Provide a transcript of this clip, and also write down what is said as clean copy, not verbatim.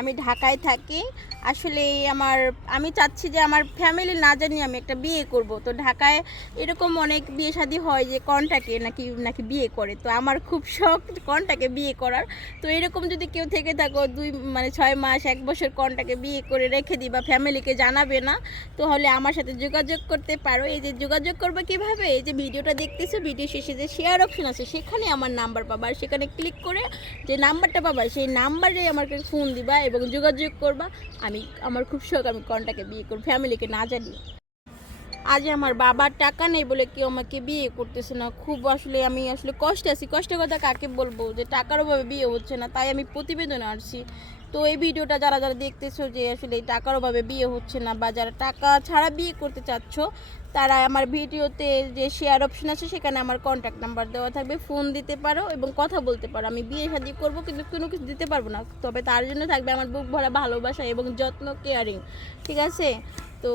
আমি ঢাকায় থাকি। আসলে আমি চাচ্ছি যে আমার ফ্যামিলি না জানি আমি একটা বিয়ে করব। তো ঢাকায় এরকম অনেক বিয়ে শাদী হয় যে কনট্যাক্টে নাকি বিয়ে করে। তো আমার খুব শখ কনট্যাক্টে বিয়ে করার। তো এরকম যদি কেউ থেকে থাকো 6 মাস 1 বছর কনট্যাক্টে বিয়ে করে রেখে দিবা, ফ্যামিলিকে জানাবে না, তাহলে আমার সাথে যোগাযোগ করতে পারো। এই যে যোগাযোগ করবে কিভাবে, এই যে ভিডিওটা দেখতেছো, ভিডিও শেষে যে শেয়ার অপশন আছে সেখানে আমার নাম্বার পাবা, আর সেখানে ক্লিক করে যে নাম্বারটা পাবা সেই নাম্বারে আমাকে ফোন দিবা এবং যোগাযোগ করবা। আমার খুব শখ আমি কনটাকে বিয়ে করব, ফ্যামিলিকে না জানিয়ে। আজ আমার বাবার টাকা নেই বলে কেউ আমাকে বিয়ে করতেছে না। খুব আমি আসলে কষ্টে আছি। কষ্টের কথা কাকে বলবো, যে টাকার অভাবে বিয়ে হচ্ছে না, তাই আমি প্রতিবেদনে আসছি। তো এই ভিডিওটা যারা যারা দেখতেছো যে আসলে এই টাকার অভাবে বিয়ে হচ্ছে না, বা যারা টাকা ছাড়া বিয়ে করতে চাচ্ছ, তারা আমার ভিডিওতে যে শেয়ার অপশন আছে সেখানে আমার কন্ট্যাক্ট নাম্বার দেওয়া থাকবে, ফোন দিতে পারো এবং কথা বলতে পারো। আমি বিয়ে শাদী করবো কিন্তু কোনো কিছু দিতে পারবো না, তবে তার জন্য থাকবে আমার বুক ভরা ভালোবাসা এবং যত্ন, কেয়ারিং। ঠিক আছে? তো